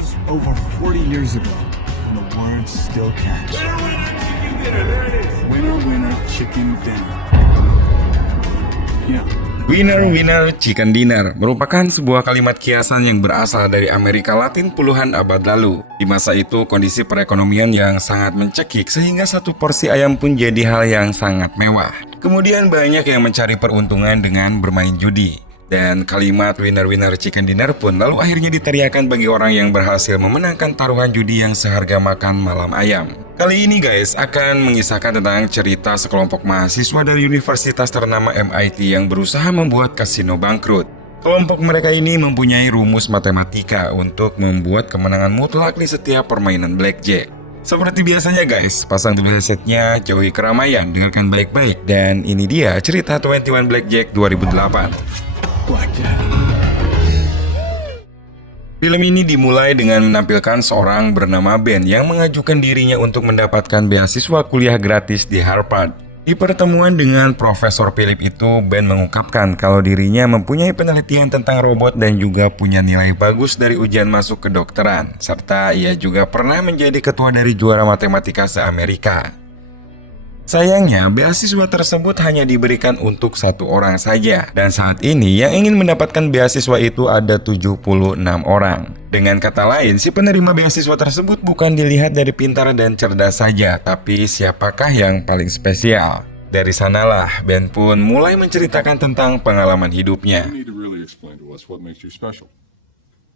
was over 40 years ago, and the words still catch. Winner, winner, chicken dinner. Yeah. Winner, winner, chicken dinner merupakan sebuah kalimat kiasan yang berasal dari Amerika Latin puluhan abad lalu. Di masa itu, kondisi perekonomian yang sangat mencekik sehingga satu porsi ayam pun jadi hal yang sangat mewah. Kemudian banyak yang mencari peruntungan dengan bermain judi. Dan kalimat winner, winner, chicken dinner pun lalu akhirnya diteriakan bagi orang yang berhasil memenangkan taruhan judi yang seharga makan malam ayam. Kali ini guys akan mengisahkan tentang cerita sekelompok mahasiswa dari universitas ternama MIT yang berusaha membuat kasino bangkrut. Kelompok mereka ini mempunyai rumus matematika untuk membuat kemenangan mutlak di setiap permainan blackjack. Seperti biasanya guys, pasang dulu headsetnya, jauhi keramaian, dengarkan baik-baik. Dan ini dia cerita 21 Blackjack 2008. Blackjack. Film ini dimulai dengan menampilkan seorang bernama Ben yang mengajukan dirinya untuk mendapatkan beasiswa kuliah gratis di Harvard. Di pertemuan dengan Profesor Philip itu, Ben mengungkapkan kalau dirinya mempunyai penelitian tentang robot dan juga punya nilai bagus dari ujian masuk kedokteran, serta ia juga pernah menjadi ketua dari juara matematika se-Amerika. Sayangnya, beasiswa tersebut hanya diberikan untuk satu orang saja. Dan saat ini yang ingin mendapatkan beasiswa itu ada 76 orang. Dengan kata lain, si penerima beasiswa tersebut bukan dilihat dari pintar dan cerdas saja, tapi siapakah yang paling spesial. Dari sanalah, Ben pun mulai menceritakan tentang pengalaman hidupnya. You need to really explain to us what makes you special.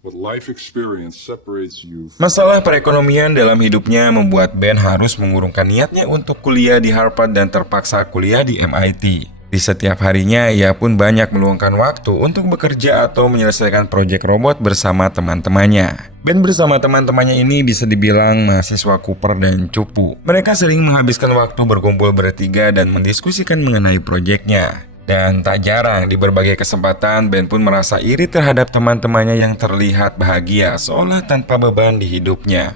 What life experience separates you from... Masalah perekonomian dalam hidupnya membuat Ben harus mengurungkan niatnya untuk kuliah di Harvard dan terpaksa kuliah di MIT. Di setiap harinya, ia pun banyak meluangkan waktu untuk bekerja atau menyelesaikan proyek robot bersama teman-temannya. Ben bersama teman-temannya ini bisa dibilang mahasiswa kuper dan cupu. Mereka sering menghabiskan waktu berkumpul bertiga dan mendiskusikan mengenai proyeknya. Dan tak jarang di berbagai kesempatan Ben pun merasa iri terhadap teman-temannya yang terlihat bahagia seolah tanpa beban di hidupnya.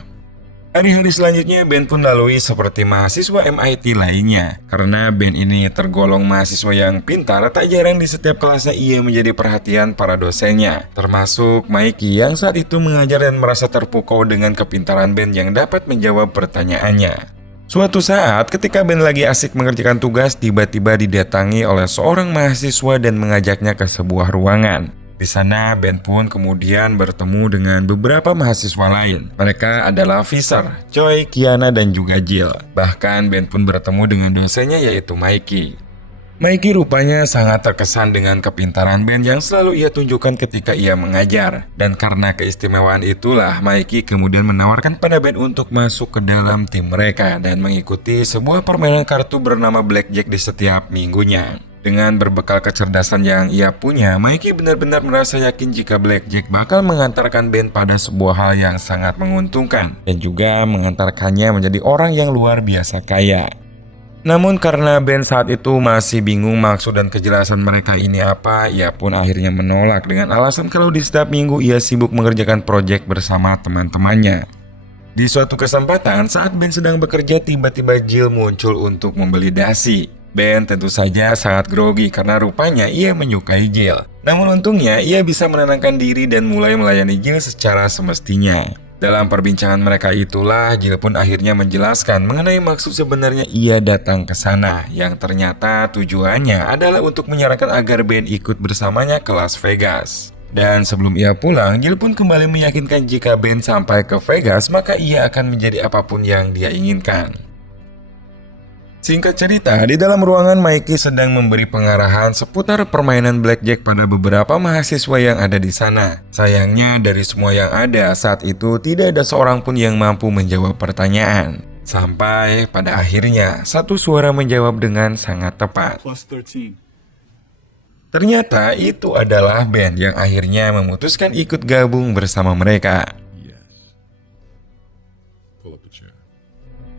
Hari-hari selanjutnya Ben pun lalui seperti mahasiswa MIT lainnya. Karena Ben ini tergolong mahasiswa yang pintar, tak jarang di setiap kelasnya ia menjadi perhatian para dosennya. Termasuk Mikey yang saat itu mengajar dan merasa terpukau dengan kepintaran Ben yang dapat menjawab pertanyaannya. Suatu saat ketika Ben lagi asik mengerjakan tugas, tiba-tiba didatangi oleh seorang mahasiswa dan mengajaknya ke sebuah ruangan. Di sana Ben pun kemudian bertemu dengan beberapa mahasiswa lain. Mereka adalah Fisher, Choi, Kiana, dan juga Jill. Bahkan Ben pun bertemu dengan dosennya yaitu Mikey. Mikey rupanya sangat terkesan dengan kepintaran Ben yang selalu ia tunjukkan ketika ia mengajar. Dan karena keistimewaan itulah, Mikey kemudian menawarkan pada Ben untuk masuk ke dalam tim mereka dan mengikuti sebuah permainan kartu bernama Blackjack di setiap minggunya. Dengan berbekal kecerdasan yang ia punya, Mikey benar-benar merasa yakin jika Blackjack bakal mengantarkan Ben pada sebuah hal yang sangat menguntungkan dan juga mengantarkannya menjadi orang yang luar biasa kaya. Namun karena Ben saat itu masih bingung maksud dan kejelasan mereka ini apa, ia pun akhirnya menolak dengan alasan kalau di setiap minggu ia sibuk mengerjakan proyek bersama teman-temannya. Di suatu kesempatan saat Ben sedang bekerja, tiba-tiba Jill muncul untuk membeli dasi. Ben tentu saja sangat grogi karena rupanya ia menyukai Jill. Namun untungnya ia bisa menenangkan diri dan mulai melayani Jill secara semestinya. Dalam perbincangan mereka itulah, Jill pun akhirnya menjelaskan mengenai maksud sebenarnya ia datang ke sana, yang ternyata tujuannya adalah untuk menyarankan agar Ben ikut bersamanya ke Las Vegas. Dan sebelum ia pulang, Jill pun kembali meyakinkan jika Ben sampai ke Vegas, maka ia akan menjadi apapun yang dia inginkan. Singkat cerita, di dalam ruangan Mikey sedang memberi pengarahan seputar permainan blackjack pada beberapa mahasiswa yang ada di sana. Sayangnya dari semua yang ada saat itu tidak ada seorang pun yang mampu menjawab pertanyaan. Sampai pada akhirnya satu suara menjawab dengan sangat tepat. Plus 13. Ternyata itu adalah Ben yang akhirnya memutuskan ikut gabung bersama mereka. Yes. Pull up a chair.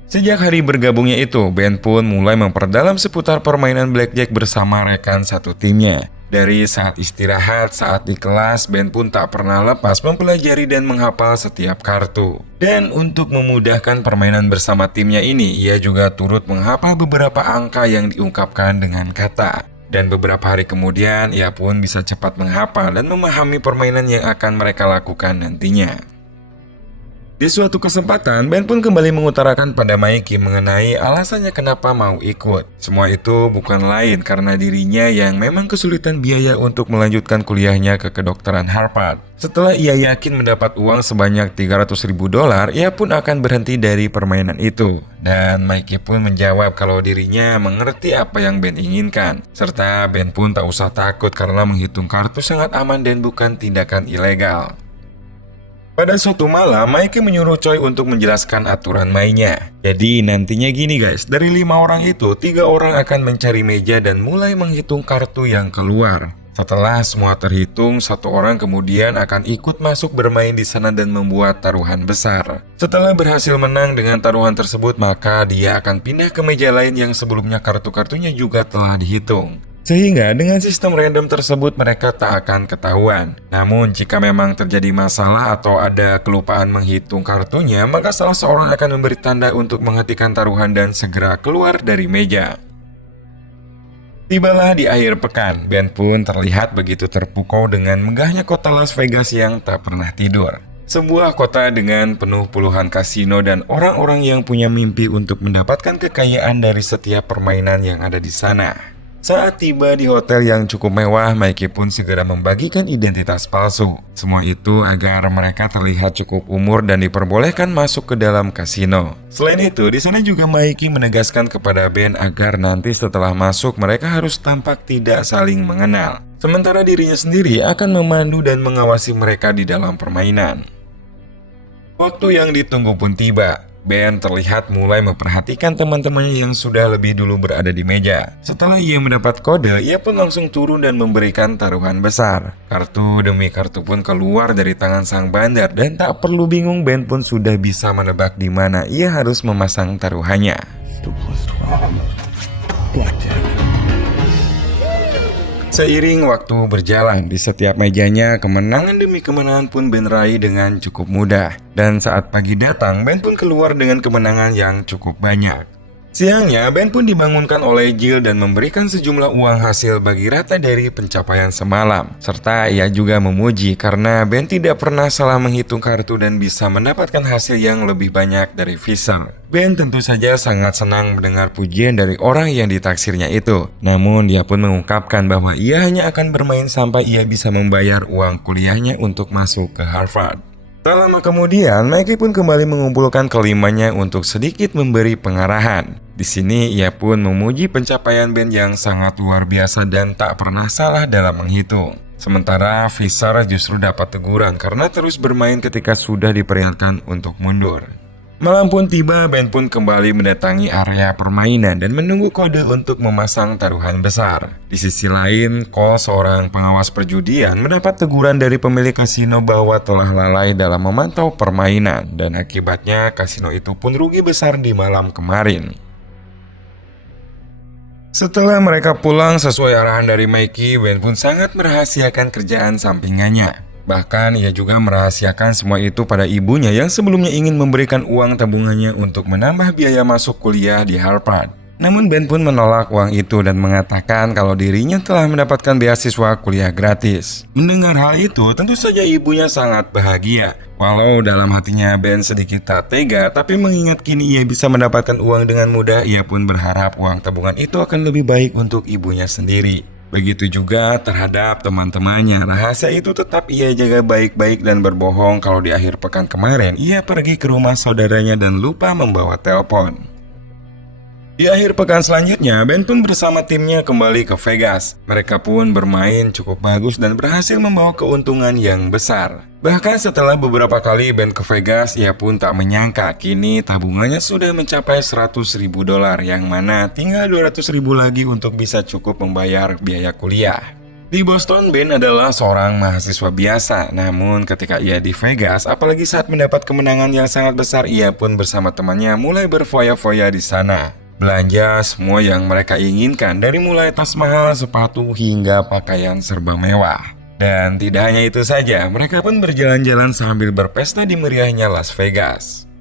Sejak hari bergabungnya itu, Ben pun mulai memperdalam seputar permainan blackjack bersama rekan satu timnya. Dari saat istirahat, saat di kelas, Ben pun tak pernah lepas mempelajari dan menghafal setiap kartu. Dan untuk memudahkan permainan bersama timnya ini, ia juga turut menghafal beberapa angka yang diungkapkan dengan kata. Dan beberapa hari kemudian, ia pun bisa cepat menghafal dan memahami permainan yang akan mereka lakukan nantinya. Di suatu kesempatan, Ben pun kembali mengutarakan pada Mikey mengenai alasannya kenapa mau ikut. Semua itu bukan lain karena dirinya yang memang kesulitan biaya untuk melanjutkan kuliahnya ke kedokteran Harvard. Setelah ia yakin mendapat uang sebanyak $300.000, ia pun akan berhenti dari permainan itu. Dan Mikey pun menjawab kalau dirinya mengerti apa yang Ben inginkan. Serta Ben pun tak usah takut karena menghitung kartu sangat aman dan bukan tindakan ilegal. Pada suatu malam, Mikey menyuruh Choi untuk menjelaskan aturan mainnya. Jadi nantinya gini guys, dari 5 orang itu, 3 orang akan mencari meja dan mulai menghitung kartu yang keluar. Setelah semua terhitung, 1 orang kemudian akan ikut masuk bermain di sana dan membuat taruhan besar. Setelah berhasil menang dengan taruhan tersebut, maka dia akan pindah ke meja lain yang sebelumnya kartu-kartunya juga telah dihitung. Sehingga dengan sistem random tersebut mereka tak akan ketahuan. Namun jika memang terjadi masalah atau ada kelupaan menghitung kartunya, maka salah seorang akan memberi tanda untuk menghentikan taruhan dan segera keluar dari meja. Tibalah di akhir pekan, Ben pun terlihat begitu terpukau dengan megahnya kota Las Vegas yang tak pernah tidur. Sebuah kota dengan penuh puluhan kasino dan orang-orang yang punya mimpi untuk mendapatkan kekayaan dari setiap permainan yang ada di sana. Saat tiba di hotel yang cukup mewah, Mikey pun segera membagikan identitas palsu. Semua itu agar mereka terlihat cukup umur dan diperbolehkan masuk ke dalam kasino. Selain itu, di sana juga Mikey menegaskan kepada Ben agar nanti setelah masuk mereka harus tampak tidak saling mengenal. Sementara dirinya sendiri akan memandu dan mengawasi mereka di dalam permainan. Waktu yang ditunggu pun tiba. Ben terlihat mulai memperhatikan teman-temannya yang sudah lebih dulu berada di meja. Setelah ia mendapat kode, ia pun langsung turun dan memberikan taruhan besar. Kartu demi kartu pun keluar dari tangan sang bandar dan tak perlu bingung, Ben pun sudah bisa menebak di mana ia harus memasang taruhannya. Still plus 12. Blackjack. Seiring waktu berjalan, di setiap mejanya kemenangan demi kemenangan pun Ben raih dengan cukup mudah. Dan saat pagi datang, Ben pun keluar dengan kemenangan yang cukup banyak. Siangnya, Ben pun dibangunkan oleh Jill dan memberikan sejumlah uang hasil bagi rata dari pencapaian semalam. Serta ia juga memuji karena Ben tidak pernah salah menghitung kartu dan bisa mendapatkan hasil yang lebih banyak dari Fisher. Ben tentu saja sangat senang mendengar pujian dari orang yang ditaksirnya itu. Namun dia pun mengungkapkan bahwa ia hanya akan bermain sampai ia bisa membayar uang kuliahnya untuk masuk ke Harvard. Tak lama kemudian, Mikey pun kembali mengumpulkan kelimanya untuk sedikit memberi pengarahan. Di sini ia pun memuji pencapaian Ben yang sangat luar biasa dan tak pernah salah dalam menghitung. Sementara Fisher justru dapat teguran karena terus bermain ketika sudah diperingatkan untuk mundur. Malam pun tiba, Ben pun kembali mendatangi area permainan dan menunggu kode untuk memasang taruhan besar. Di sisi lain, Cole, seorang pengawas perjudian, mendapat teguran dari pemilik kasino bahwa telah lalai dalam memantau permainan dan akibatnya kasino itu pun rugi besar di malam kemarin. Setelah mereka pulang sesuai arahan dari Mikey, Ben pun sangat merahasiakan kerjaan sampingannya. Bahkan ia juga merahasiakan semua itu pada ibunya yang sebelumnya ingin memberikan uang tabungannya untuk menambah biaya masuk kuliah di Harvard. Namun Ben pun menolak uang itu dan mengatakan kalau dirinya telah mendapatkan beasiswa kuliah gratis. Mendengar hal itu, tentu saja ibunya sangat bahagia. Walau dalam hatinya Ben sedikit tak tega, tapi mengingat kini ia bisa mendapatkan uang dengan mudah, ia pun berharap uang tabungan itu akan lebih baik untuk ibunya sendiri. Begitu juga terhadap teman-temannya, rahasia itu tetap ia jaga baik-baik dan berbohong kalau di akhir pekan kemarin ia pergi ke rumah saudaranya dan lupa membawa telepon. Di akhir pekan selanjutnya, Ben pun bersama timnya kembali ke Vegas. Mereka pun bermain cukup bagus dan berhasil membawa keuntungan yang besar. Bahkan setelah beberapa kali Ben ke Vegas, ia pun tak menyangka kini tabungannya sudah mencapai $100.000, yang mana tinggal $200.000 lagi untuk bisa cukup membayar biaya kuliah. Di Boston, Ben adalah seorang mahasiswa biasa, namun ketika ia di Vegas, apalagi saat mendapat kemenangan yang sangat besar, ia pun bersama temannya mulai berfoya-foya di sana. Belanja semua yang mereka inginkan, dari mulai tas mahal, sepatu, hingga pakaian serba mewah. Dan tidak hanya itu saja, mereka pun berjalan-jalan sambil berpesta di meriahnya Las Vegas.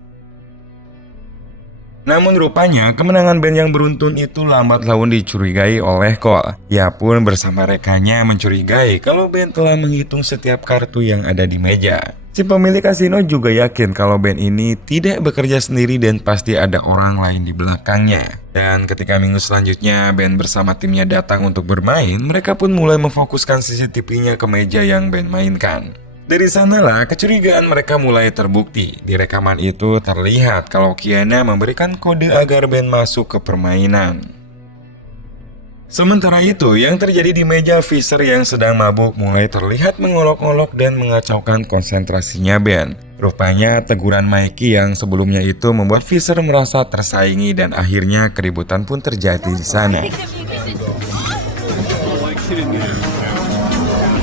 Namun rupanya, kemenangan Ben yang beruntun itu lambat laun dicurigai oleh Cole. Ia pun bersama rekannya mencurigai kalau Ben telah menghitung setiap kartu yang ada di meja. Si pemilik kasino juga yakin kalau band ini tidak bekerja sendiri dan pasti ada orang lain di belakangnya. Dan ketika minggu selanjutnya band bersama timnya datang untuk bermain, mereka pun mulai memfokuskan CCTV-nya ke meja yang band mainkan. Dari sanalah kecurigaan mereka mulai terbukti. Di rekaman itu terlihat kalau Kiana memberikan kode agar band masuk ke permainan. Sementara itu, yang terjadi di meja Fisher yang sedang mabuk mulai terlihat mengolok-olok dan mengacaukan konsentrasinya Ben. Rupanya teguran Mikey yang sebelumnya itu membuat Fisher merasa tersaingi dan akhirnya keributan pun terjadi di sana.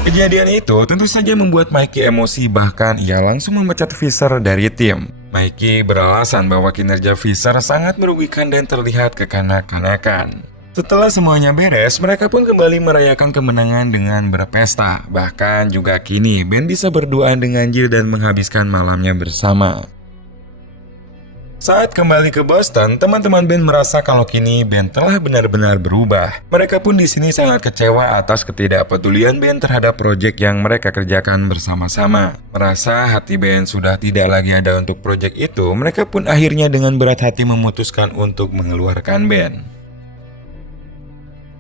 Kejadian itu tentu saja membuat Mikey emosi, bahkan ia langsung memecat Fisher dari tim. Mikey beralasan bahwa kinerja Fisher sangat merugikan dan terlihat kekanak-kanakan. Setelah semuanya beres, mereka pun kembali merayakan kemenangan dengan berpesta. Bahkan juga kini band bisa berdoa dengan Jill dan menghabiskan malamnya bersama. Saat kembali ke Boston, teman-teman band merasa kalau kini band telah benar-benar berubah. Mereka pun di sini sangat kecewa atas ketidakpedulian band terhadap proyek yang mereka kerjakan bersama-sama. Merasa hati band sudah tidak lagi ada untuk proyek itu, mereka pun akhirnya dengan berat hati memutuskan untuk mengeluarkan band.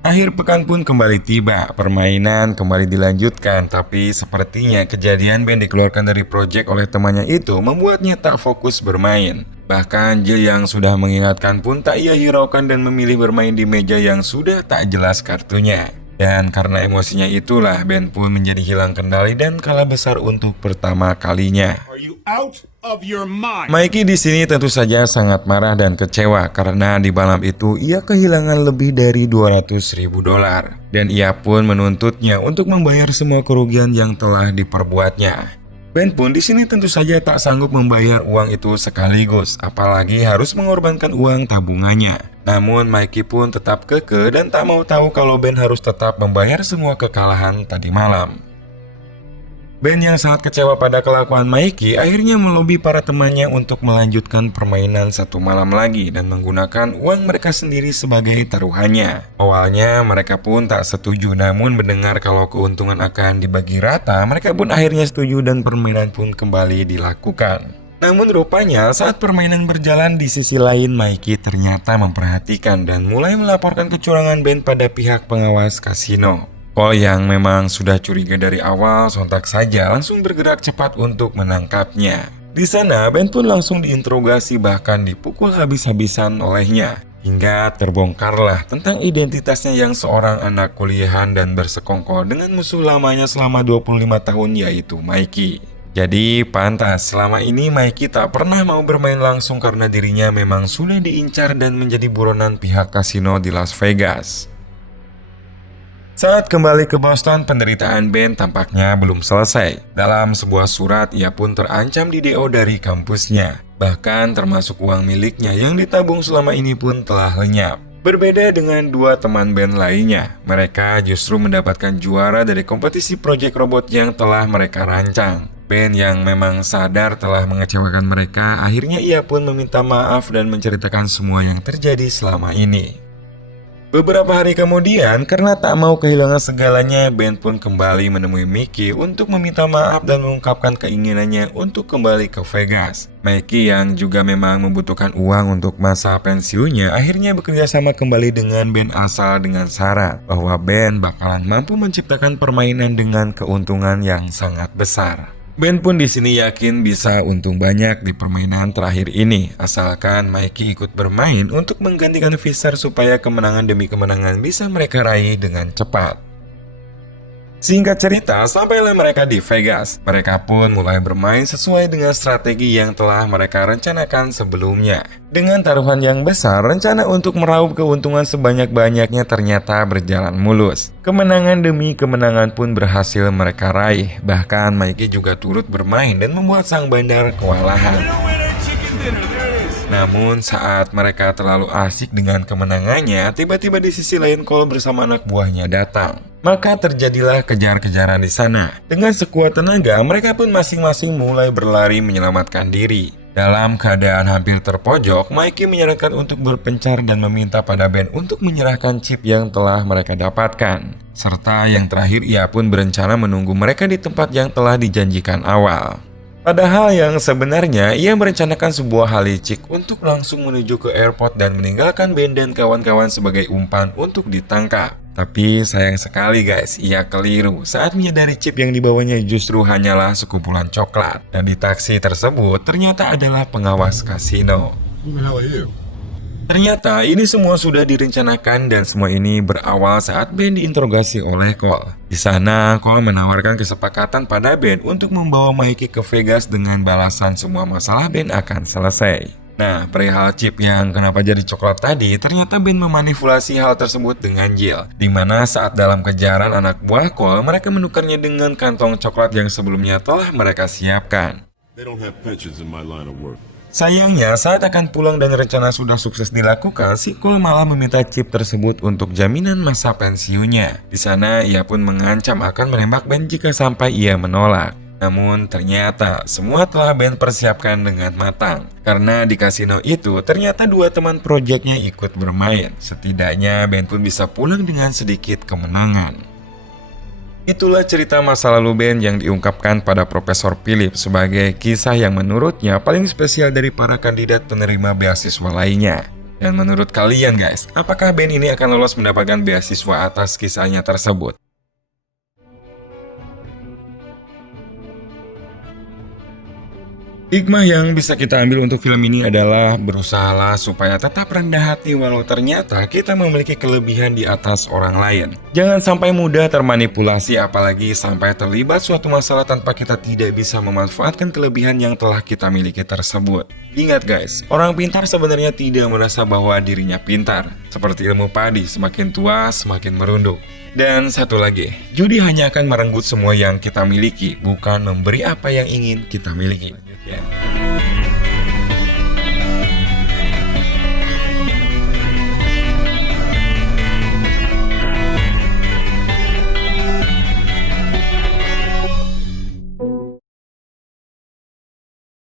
Akhir pekan pun kembali tiba, permainan kembali dilanjutkan, tapi sepertinya kejadian band dikeluarkan dari proyek oleh temannya itu membuatnya tak fokus bermain. Bahkan Jill yang sudah mengingatkan pun tak ia hiraukan dan memilih bermain di meja yang sudah tak jelas kartunya. Dan karena emosinya itulah band pun menjadi hilang kendali dan kalah besar untuk pertama kalinya. Are you out of your mind? Mikey di sini tentu saja sangat marah dan kecewa karena di malam itu ia kehilangan lebih dari $200.000 dan ia pun menuntutnya untuk membayar semua kerugian yang telah diperbuatnya. Band pun di sini tentu saja tak sanggup membayar uang itu sekaligus, apalagi harus mengorbankan uang tabungannya. Namun Mikey pun tetap kekeh dan tak mau tahu kalau band harus tetap membayar semua kekalahan tadi malam. Band yang sangat kecewa pada kelakuan Mikey akhirnya melobi para temannya untuk melanjutkan permainan satu malam lagi dan menggunakan uang mereka sendiri sebagai taruhannya. Awalnya mereka pun tak setuju, namun mendengar kalau keuntungan akan dibagi rata, mereka pun akhirnya setuju dan permainan pun kembali dilakukan. Namun rupanya saat permainan berjalan di sisi lain, Mikey ternyata memperhatikan dan mulai melaporkan kecurangan band pada pihak pengawas kasino. Paul yang memang sudah curiga dari awal sontak saja langsung bergerak cepat untuk menangkapnya. Di sana band pun langsung diinterogasi bahkan dipukul habis-habisan olehnya. Hingga terbongkarlah tentang identitasnya yang seorang anak kuliahan dan bersekongkol dengan musuh lamanya selama 25 tahun yaitu Mikey. Jadi pantas selama ini Mikey tak pernah mau bermain langsung karena dirinya memang sudah diincar dan menjadi buronan pihak kasino di Las Vegas. Saat kembali ke Boston, penderitaan band tampaknya belum selesai. Dalam sebuah surat, ia pun terancam di DO dari kampusnya. Bahkan termasuk uang miliknya yang ditabung selama ini pun telah lenyap. Berbeda dengan dua teman band lainnya, mereka justru mendapatkan juara dari kompetisi proyek robot yang telah mereka rancang. Band yang memang sadar telah mengecewakan mereka, akhirnya ia pun meminta maaf dan menceritakan semua yang terjadi selama ini. Beberapa hari kemudian, karena tak mau kehilangan segalanya, band pun kembali menemui Mickey untuk meminta maaf dan mengungkapkan keinginannya untuk kembali ke Vegas. Mickey yang juga memang membutuhkan uang untuk masa pensiunnya, akhirnya bekerja sama kembali dengan band asal dengan syarat bahwa band bakalan mampu menciptakan permainan dengan keuntungan yang sangat besar. Band pun di sini yakin bisa untung banyak di permainan terakhir ini, asalkan Mikey ikut bermain untuk menggantikan Fisher supaya kemenangan demi kemenangan bisa mereka raih dengan cepat. Singkat cerita, sampailah mereka di Vegas. Mereka pun mulai bermain sesuai dengan strategi yang telah mereka rencanakan sebelumnya. Dengan taruhan yang besar, rencana untuk meraup keuntungan sebanyak-banyaknya ternyata berjalan mulus. Kemenangan demi kemenangan pun berhasil mereka raih. Bahkan Mikey juga turut bermain dan membuat sang bandar kewalahan. Namun saat mereka terlalu asik dengan kemenangannya, tiba-tiba di sisi lain Cole bersama anak buahnya datang. Maka terjadilah kejar-kejaran di sana. Dengan sekuat tenaga, mereka pun masing-masing mulai berlari menyelamatkan diri. Dalam keadaan hampir terpojok, Mikey menyarankan untuk berpencar dan meminta pada band untuk menyerahkan chip yang telah mereka dapatkan. Serta yang terakhir ia pun berencana menunggu mereka di tempat yang telah dijanjikan awal. Padahal yang sebenarnya ia merencanakan sebuah hal licik untuk langsung menuju ke airport dan meninggalkan Ben dan kawan-kawan sebagai umpan untuk ditangkap. Tapi sayang sekali guys, ia keliru saat menyadari chip yang dibawanya justru hanyalah sekumpulan coklat. Dan di taksi tersebut ternyata adalah pengawas kasino. Who the hell are you? Ternyata ini semua sudah direncanakan dan semua ini berawal saat Ben diinterogasi oleh Cole. Di sana, Cole menawarkan kesepakatan pada Ben untuk membawa Mikey ke Vegas dengan balasan semua masalah Ben akan selesai. Nah, perihal chip yang kenapa jadi coklat tadi, ternyata Ben memanipulasi hal tersebut dengan Jill. Dimana saat dalam kejaran anak buah Cole, mereka menukarnya dengan kantong coklat yang sebelumnya telah mereka siapkan. They don't have pensions in my line of work. Sayangnya, saat akan pulang dan rencana sudah sukses dilakukan, si Cole malah meminta chip tersebut untuk jaminan masa pensiunnya. Di sana, ia pun mengancam akan menembak Ben jika sampai ia menolak. Namun, ternyata semua telah Ben persiapkan dengan matang. Karena di kasino itu, ternyata dua teman proyeknya ikut bermain. Setidaknya, Ben pun bisa pulang dengan sedikit kemenangan. Itulah cerita masa lalu Ben yang diungkapkan pada Profesor Philip sebagai kisah yang menurutnya paling spesial dari para kandidat penerima beasiswa lainnya. Dan menurut kalian guys, apakah Ben ini akan lolos mendapatkan beasiswa atas kisahnya tersebut? Hikmah yang bisa kita ambil untuk film ini adalah berusahalah supaya tetap rendah hati walau ternyata kita memiliki kelebihan di atas orang lain. Jangan sampai mudah termanipulasi apalagi sampai terlibat suatu masalah tanpa kita tidak bisa memanfaatkan kelebihan yang telah kita miliki tersebut. Ingat guys, orang pintar sebenarnya tidak merasa bahwa dirinya pintar. Seperti ilmu padi, semakin tua semakin merunduk. Dan satu lagi, judi hanya akan merenggut semua yang kita miliki, bukan memberi apa yang ingin kita miliki.